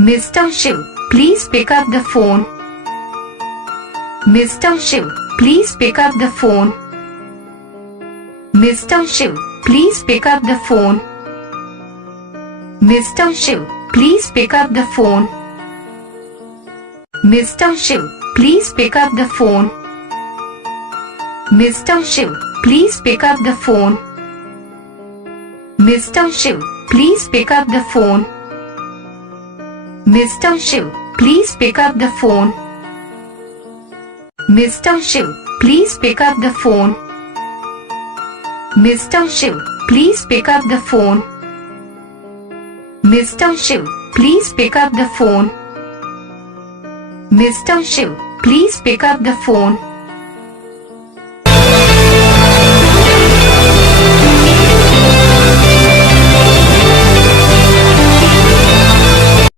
Mr. Shiv, please pick up the phone. Mr. Shiv, please pick up the phone. Mr. Shiv, please pick up the phone. Mr. Shiv, please pick up the phone. Mr. Shiv, please pick up the phone. Mr. Shiv, please pick up the phone. Mr. Shiv, please pick up the phone. Mr. Shiv, please pick up the phone. Mr. Shiv, please pick up the phone. Mr. Shiv, please pick up the phone. Mr. Shiv, please pick up the phone. Mr. Shiv, please pick up the phone.